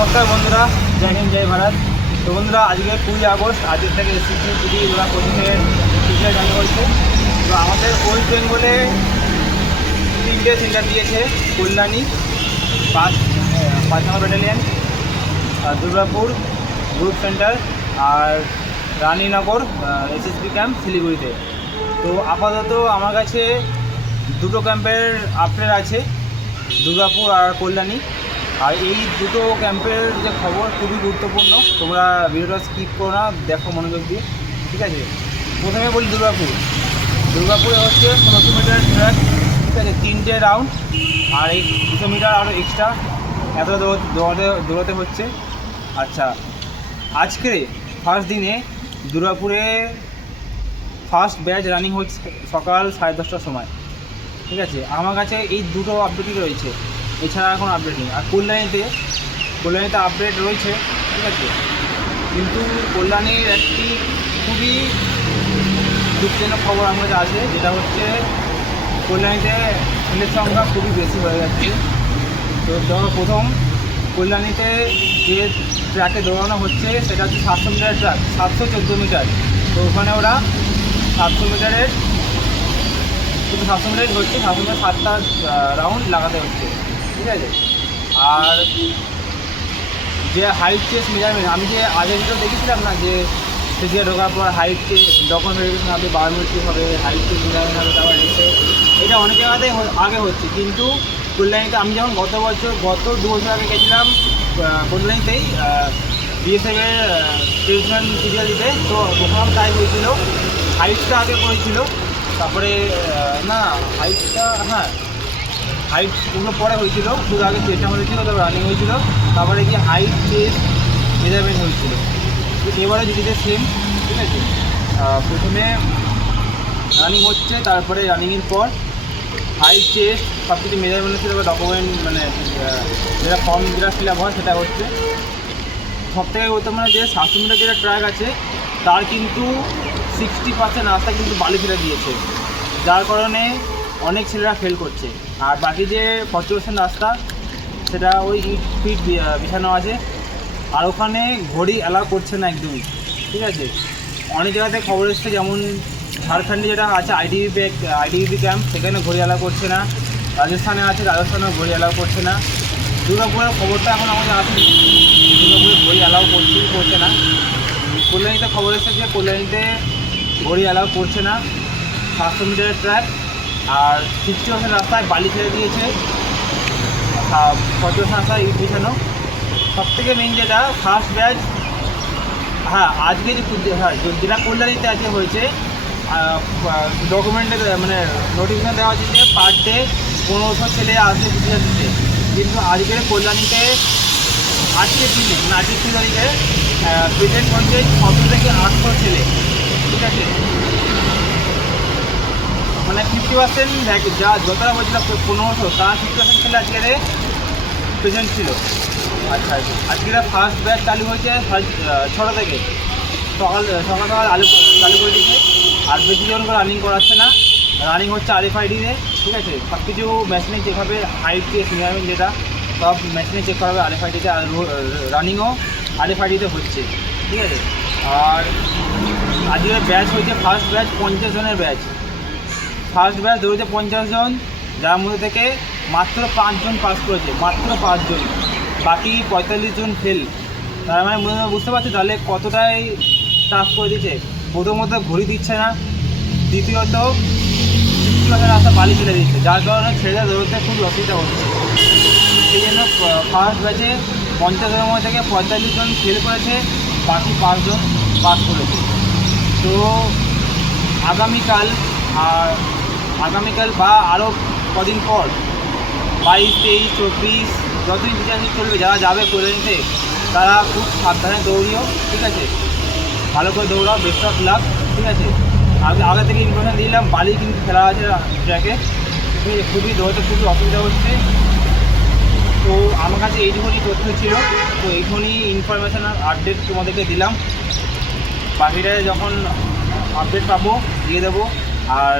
নমস্কার বন্ধুরা, জয় হিন্দ জয় ভারত। তো বন্ধুরা, আজকে 20 আগস্ট, আজকের থেকে এসএসসি জিডি 2025-এর রেজাল্ট জানা হয়েছে। তো আমাদের ওয়েস্ট বেঙ্গলে 3টে সেন্টার দিয়েছে: কল্যাণী 5 নম্বর ব্যাটালিয়ন, দুর্গাপুর গ্রুপ সেন্টার, আর রানীনগর এসএসবি ক্যাম্প শিলিগুড়িতে। তো আপাতত আমার কাছে দুটো ক্যাম্পের আপডেট আছে, দুর্গাপুর আর কল্যাণী। আর এই দুটো ক্যাম্পের যে খবর খুবই গুরুত্বপূর্ণ, তোমরা ভিডিওটা স্কিপ করো না, দেখো মনোযোগ দিয়ে, ঠিক আছে। প্রথমে বলি দুর্গাপুরে হচ্ছে 1600 মিটার ট্র্যাক, ঠিক আছে, 3টে রাউন্ড, আর এই 200 মিটার আরও এক্সট্রা এত দৌড়াতে হচ্ছে। আচ্ছা, আজকে ফার্স্ট দিনে দুর্গাপুরে ফার্স্ট ব্যাচ রানিং হচ্ছে সকাল 10:30টার সময়, ঠিক আছে। আমার কাছে এই দুটো আপডেটই রয়েছে, এছাড়া এখন আপডেট নেই। আর কল্যাণীতে আপডেট রয়েছে, ঠিক আছে, কিন্তু কল্যাণীর একটি খুবই দুঃখজনক খবর আমার কাছে আছে, যেটা হচ্ছে কল্যাণীতে ছেলের সংখ্যা খুবই বেশি হয়ে যাচ্ছে। তো ধরো, প্রথম কল্যাণীতে যে ট্র্যাকে দৌড়ানো হচ্ছে সেটা হচ্ছে 700 মিটার ট্র্যাক, 714 মিটার। তো ওখানে ওরা 700 মিটারের শুধু 700 মিটার হচ্ছে, 700 মিটার 7টা রাউন্ড লাগাতে হচ্ছে, ঠিক আছে। আর যে হাইট চেস্ট মেজারমেন্ট, আমি যে আগে ভিডিও দেখেছিলাম না, যে ফিজিকে ঢোকার পর হাইট চেস্ট ডকুমেন্ট ভেরিফিকেশন হবে, বায়োমেট্রিক হবে, হাইট চেস্ট মেজারমেন্ট হবে, তারপর রেসে, এটা অনেক জায়গাতেই আগে হচ্ছে। কিন্তু কল্যাণীতে আমি যেমন গত 2 বছর আগে গেছিলাম কল্যাণীতেই বিএসএফের টিউশন ফিজিক্যাল দিতে, তো ওখানে তাই হয়েছিল, হাইটটা আগে করেছিল, তারপরে হাইট ওগুলো পরে হয়েছিল, শুধু আগে চেষ্টা হয়েছিল, তারপর রানিং হয়েছিল, তারপরে কি হাইট চেস্ট মেজারমেন্ট হয়েছিল। তো এবারে জিডিতে সেম, ঠিক আছে। প্রথমে রানিং হচ্ছে, তারপরে রানিংয়ের পর হাইট চেস্ট সব কিছু মেজারমেন্ট হচ্ছে, তারপর ডকুমেন্ট মানে যেটা ফর্ম যেটা ফিল আপ হয় সেটা হচ্ছে। সবথেকে গুরুত্বপূর্ণ যে 700 মিটার যেটা ট্র্যাক আছে, তার কিন্তু 60% রাস্তা কিন্তু বালি ফেলে দিয়েছে, যার কারণে অনেক ছেলেরা ফেল করছে। আর বাকি যে 40% রাস্তা, সেটা ওই ইট ফিট বিছানো আছে, আর ওখানে ঘড়ি অ্যালাউ করছে না একদমই, ঠিক আছে। অনেক জায়গাতে খবর এসছে, যেমন ঝাড়খণ্ডে যেটা আছে আইডিবি ক্যাম্প, সেখানে ঘড়ি অ্যালাউ করছে না। রাজস্থানে আছে, রাজস্থানেও ঘড়ি অ্যালাউ করছে না। দুর্গাপুরের খবরটা এখন আমাদের আসেনি, দুর্গাপুরে ঘড়ি অ্যালাউ করছে না। কল্যাণীতে খবর এসছে যে কল্যাণীতে ঘড়ি অ্যালাউ করছে না, 700 মিটারের ট্র্যাক, আর 60% রাস্তায় বালি ফেলে দিয়েছে, 40% রাস্তায় ইট বিছানো। সবথেকে মেন যেটা ফার্স্ট ব্যাচ, আজকে যেটা কল্যাণীতে আজকে হয়েছে, ডকুমেন্টে মানে নোটিফিকেশন দেওয়া হচ্ছে যে পার ডে 1500 ছেলে আসবে ফিজিক্যাল দিতে, কিন্তু আজকের কল্যাণীতে আজকের দিনে মানে আজকের 3 তারিখে প্রেজেন্ট হচ্ছে 600 থেকে 800 ছেলে, ঠিক আছে। মানে 50% যা যতটা বলছিল 1500, তার 50% ছেলে আজকের প্রেজেন্ট ছিল। আচ্ছা, আজকের ফার্স্ট ব্যাচ চালু হয়েছে 6টা থেকে, সকাল আলু চালু করে দিয়েছে। আর বেশি জন করে রানিং করাচ্ছে না, রানিং হচ্ছে RFID-তে, ঠিক আছে। সব কিছু মেশিনে চেক হবে, হাইট চেস্ট মেজারমেন্ট যেটা সব মেশিনে চেক করা হবে RFID-তে, আর রানিংও RFID-তে হচ্ছে, ঠিক আছে। আর আজকের ব্যাচ হচ্ছে ফার্স্ট ব্যাচ 50 জনের ব্যাচ, ফার্স্ট ব্যাচ দৌড়েছে 50 জন, যার মধ্যে থেকে মাত্র 5 জন পাস করেছে, মাত্র 5 জন, বাকি 45 জন ফেল। তার মানে বুঝতে পারছি তাহলে কতটাই টাফ করে দিচ্ছে। প্রথমত ঘড়ি দিচ্ছে না, দ্বিতীয়ত 60% রাস্তা বালি ফেলে দিচ্ছে, যার কারণে ছেলেদের দৌড়তে খুব অসুবিধা হচ্ছে। সেই জন্য ফার্স্ট ব্যাচে 50 জনের মধ্যে থেকে 45 জন ফেল করেছে, বাকি 5 জন পাস করেছে। তো আগামীকাল বা আরও কদিন পর 22, 23, 24 যতদিন বিচার চলবে, যারা যাবে কল্যাণীতে তারা খুব সাবধানে দৌড়িও, ঠিক আছে। ভালো করে দৌড়াও, বেস্ট অফ লাক, ঠিক আছে। আমি আগে থেকে ইনফরমেশন দিলাম, বালি কিন্তু ফেলা আছে ট্র্যাকে, ঠিক আছে, দৌড়াতে খুবই অসুবিধা হচ্ছে। তো আমার কাছে এইটুকুনি তথ্য ছিল, তো এইটুকুনি ইনফরমেশান আর আপডেট তোমাদেরকে দিলাম। বাকিটা যখন আপডেট পাবো দিয়ে দেবো। আর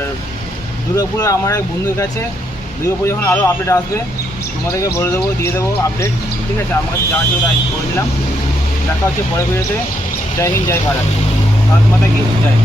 দুর্গাপুরে আমার এক বন্ধুর কাছে দুর্গাপুরে যখন আরও আপডেট আসবে তোমাদেরকে বলে দেবো, দিয়ে দেবো আপডেট। ঠিক আছে, আমার কাছে যা ছিল তাই করে দিলাম। দেখা হচ্ছে পরের ভিডিওতে। জয় হিন্দ, জয় ভারত। ভারত মাতা কি জয়।